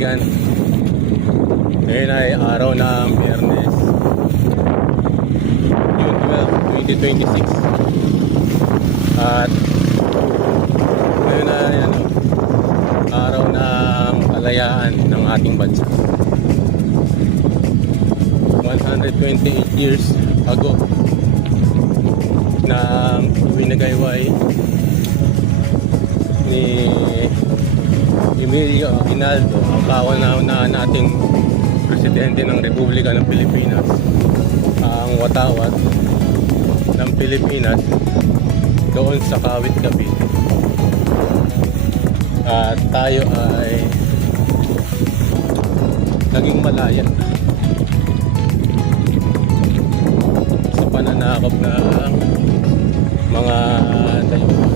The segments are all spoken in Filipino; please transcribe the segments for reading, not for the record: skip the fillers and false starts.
kaibigan, ngayon ay araw ng Biyernes, June 12, 2026. At ngayon ay araw ng kalayaan ng ating bansa. 128 years ago na winagayway ni Emilio Aguinaldo, ang kauna-una nating presidente ng Republika ng Pilipinas, ang watawat ng Pilipinas doon sa Kawit, Cavite. At tayo ay naging malaya sa pananakop ng mga dayuhan.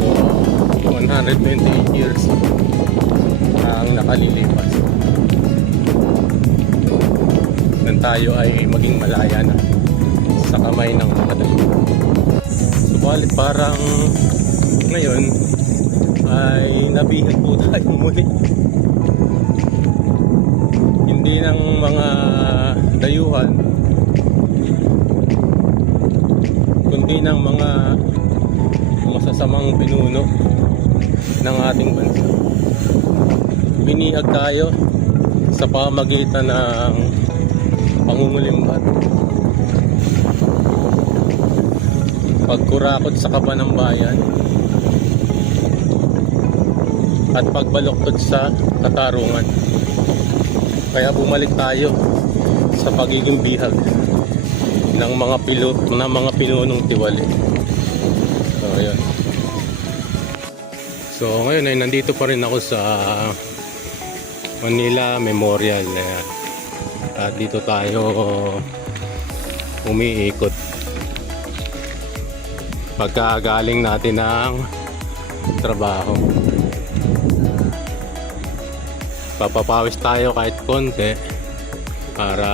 So 128 years ang nakalilipas nang tayo ay maging malaya na sa kamay ng mga dayuhan. Subalit parang ngayon ay nabihag po tayo muli, hindi ng mga dayuhan kundi ng mga masasamang pinuno ng ating bansa. Binihag tayo sa pamagitan ng pangungulimbat, pagkurakot sa kaban ng bayan, at pagbaluktot sa katarungan. Kaya bumalik tayo sa pagiging bihag ng mga pinunong tiwali. So ayun. So ngayon ay nandito pa rin ako sa Manila Memorial. At dito tayo umiikot pagkagaling natin ng trabaho. Papapawis tayo kahit konti para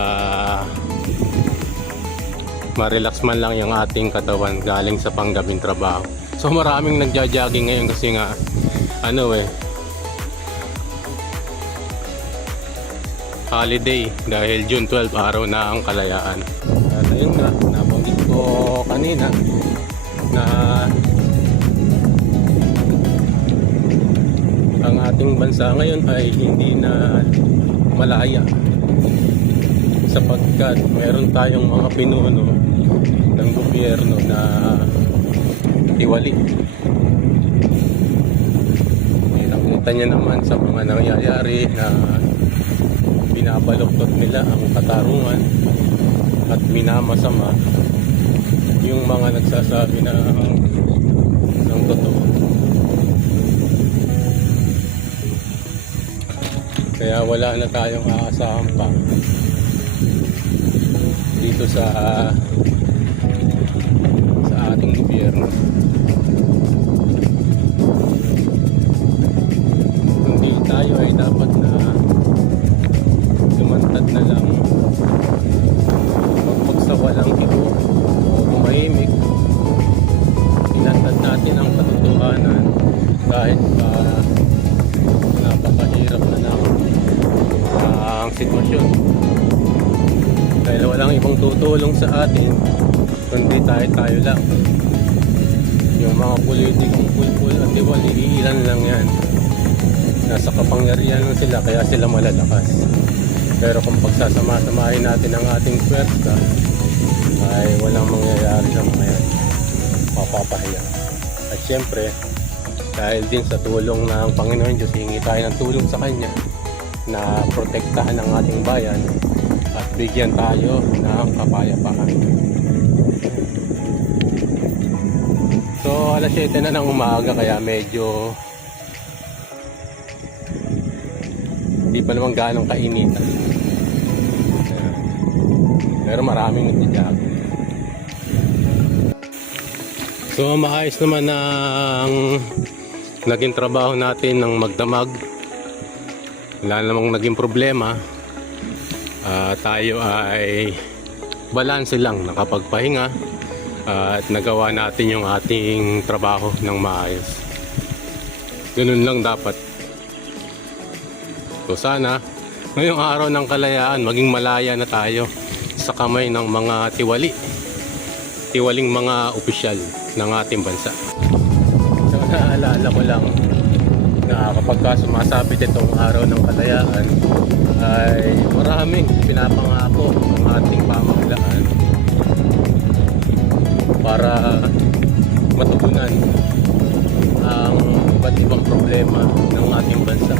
ma-relax man lang yung ating katawan galing sa panggabing trabaho. So maraming nagja-jogging ngayon kasi nga holiday dahil June 12 araw na ang kalayaan. At ayun nga, nabanggit ko kanina na ang ating bansa ngayon ay hindi na malaya sapagkat mayroon tayong mga pinuno ng gobyerno na tiwali. Nakita niya naman sa mga nangyayari na binabaluktot nila ang katarungan at minamasama yung mga nagsasabi ng totoo. Kaya wala na tayong aasahan pa dito sa ating gobyerno. Hindi tayo ay dapat na lumantad na lang magpagsawalang ito o tumahimik. Ilantad natin ang katotohanan kahit napakahirap na ang sitwasyon, dahil walang ibang tutulong sa atin kundi tayo lang. Yung mga politikong pulpul at tiwali, iilan lang yan. Nasa kapangyarihan lang sila kaya sila malalakas. Pero kung pagsasama-samahin natin ang ating pwersa ay walang mangyayari sa mga yan, mapapahiya. At syempre dahil din sa tulong ng Panginoon Diyos, hingi tayo ng tulong sa Kanya na protektahan ang ating bayan at bigyan tayo ng kapayapaan. So alas 7 na ng umaga kaya medyo hindi pa naman ganong kainitan. Pero maraming nagtitiyag. So maayos naman ang naging trabaho natin ng magdamag. Wala namang naging problema. Tayo ay balanse lang, nakapagpahinga at nagawa natin yung ating trabaho ng maayos. Ganun lang dapat. So sana ngayong araw ng kalayaan maging malaya na tayo sa kamay ng mga tiwaling mga opisyal ng ating bansa. So naalala ko lang na kapag sumasapit itong araw ng kalayaan ay maraming pinapangako ng ating pamahalaan para matugunan ang iba't ibang problema ng ating bansa,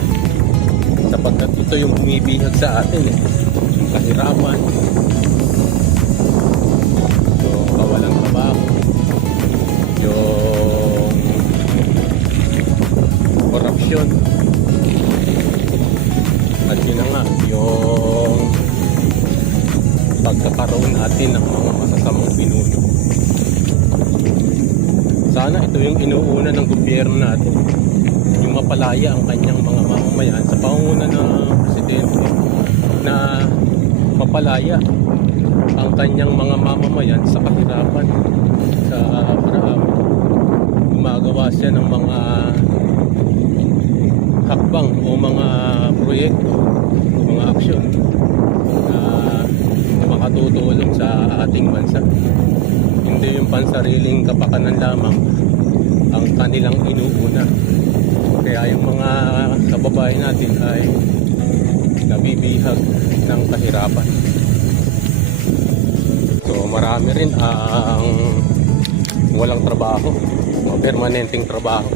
sapagkat ito yung bumibihag sa atin yung kahirapan, yung kawalang trabaho, yung korupsyon, at yun na nga yung pagkakaroon natin ng mga masasamang pinuno. Sana ito yung inuuna ng gobyerno natin, yung mapalaya ang kanyang mga mamamayan sa pangunguna ng presidente, na mapalaya ang kanyang mga mamamayan sa kahirapan, sa paraan gumagawa siya ng mga hakbang o mga proyekto o mga aksyon na makatutulong sa ating bansa. Hindi yung pansariling kapakanan lamang ang kanilang inuuna. Kaya yung mga kababayan natin ay nabibihag ng kahirapan. So marami rin ang walang trabaho o permanenteng trabaho.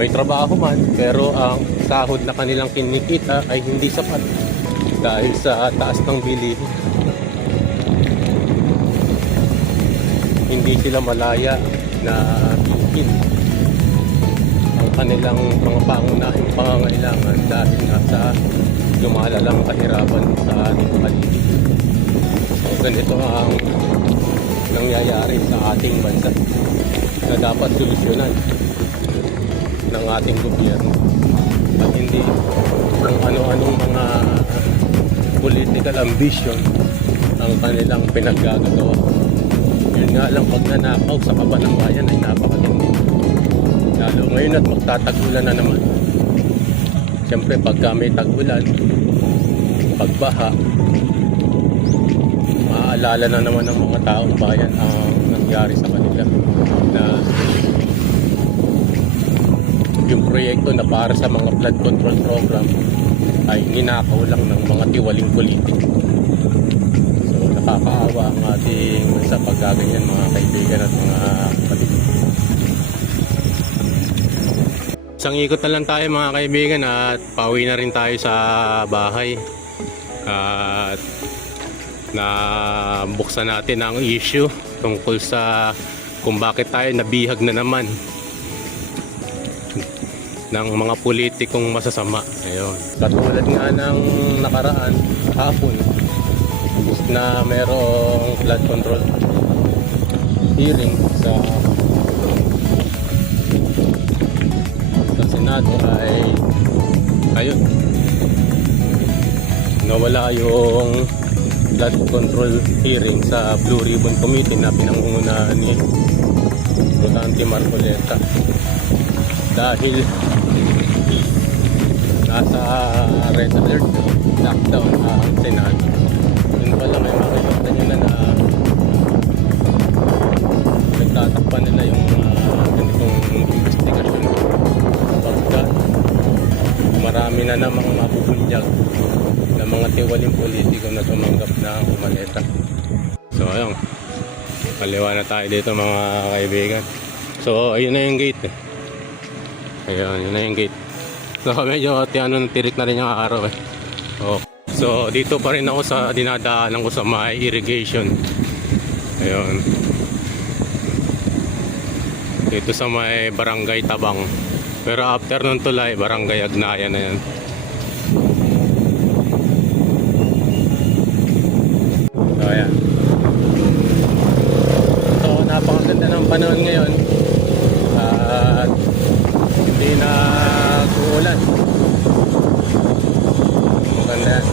May trabaho man, pero ang sahod na kanilang kinikita ay hindi sapat dahil sa taas ng bilihin. Hindi sila malaya na tukin ang kanilang mga pangunahing pangangailangan dahil nga sa lumalalang kahirapan sa ating paligid. So ganito ang nangyayari sa ating bansa na dapat solusyonan ng ating gobyerno, at hindi kung ano-anong mga political ambition ang kanilang pinaggagawa. Yun nga lang, pagnanakaw sa kaban ng bayan ay napakatindi, lalo ngayon at magtatagulan na naman. Siyempre pagka may tagulan, pagbaha, maaalala na naman ng mga taong bayan ang nangyari sa kanila, na yung proyekto na para sa mga flood control program ay ninakaw lang ng mga tiwaling politiko. So nakakaawa ang ating sa pagkaganyan, mga kaibigan at mga kapatid. Isang ikot na lang tayo mga kaibigan at pauwi na rin tayo sa bahay. At nabuksan natin ang issue tungkol sa kung bakit tayo nabihag na naman ng mga politikong masasama. Ayun. Katulad nga ng nakaraan, hapon, na merong flood control hearing sa Senado ay ayun, nawala yung flood control hearing sa Blue Ribbon Committee na pinangungunahan ni Rodante Marcoleta dahil nasa red alert, lockdown ang Senado. Yun pala, may makikita nyo na nagtatakpan nila yung ganitong investigasyon pagka marami na namang mapupunyag na mga tiwaling politiko na tumanggap na kumaleta. So ayun, kaliwa na tayo dito mga kaibigan. So ayun na yung gate. Ayun, yun na yung gate. So medyo tirik na rin yung araw eh. Oh. So dito pa rin ako sa dinadaanan ko sa may irrigation. Ayun. Dito sa may Barangay Tabang. Pero after nun tulay, Barangay Agnayan na yan. So ayan. So napakaganda ng panahon ngayon. At hindi na uulan. Maganda yan.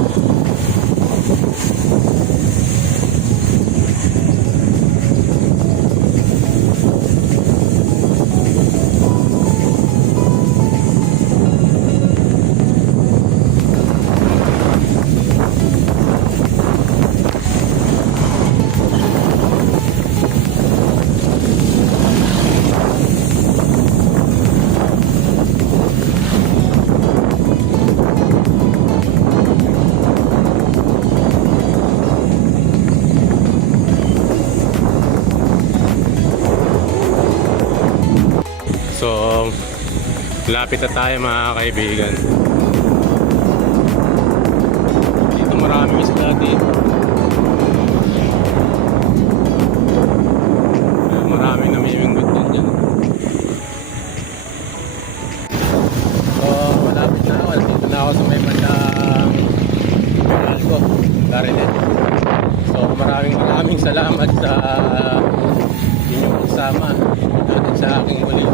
So, lapit na tayo mga kaibigan. Dito maraming isda dito. Maraming namimingwit din dyan. So, malapit na ako. Dito na ako sa may bandang Meralco, Carinet. So, maraming salamat sa inyong pagsama natin sa aking muli.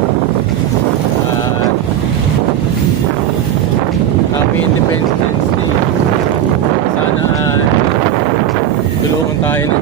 At Happy Independence Day. Sana tulungan tayo ng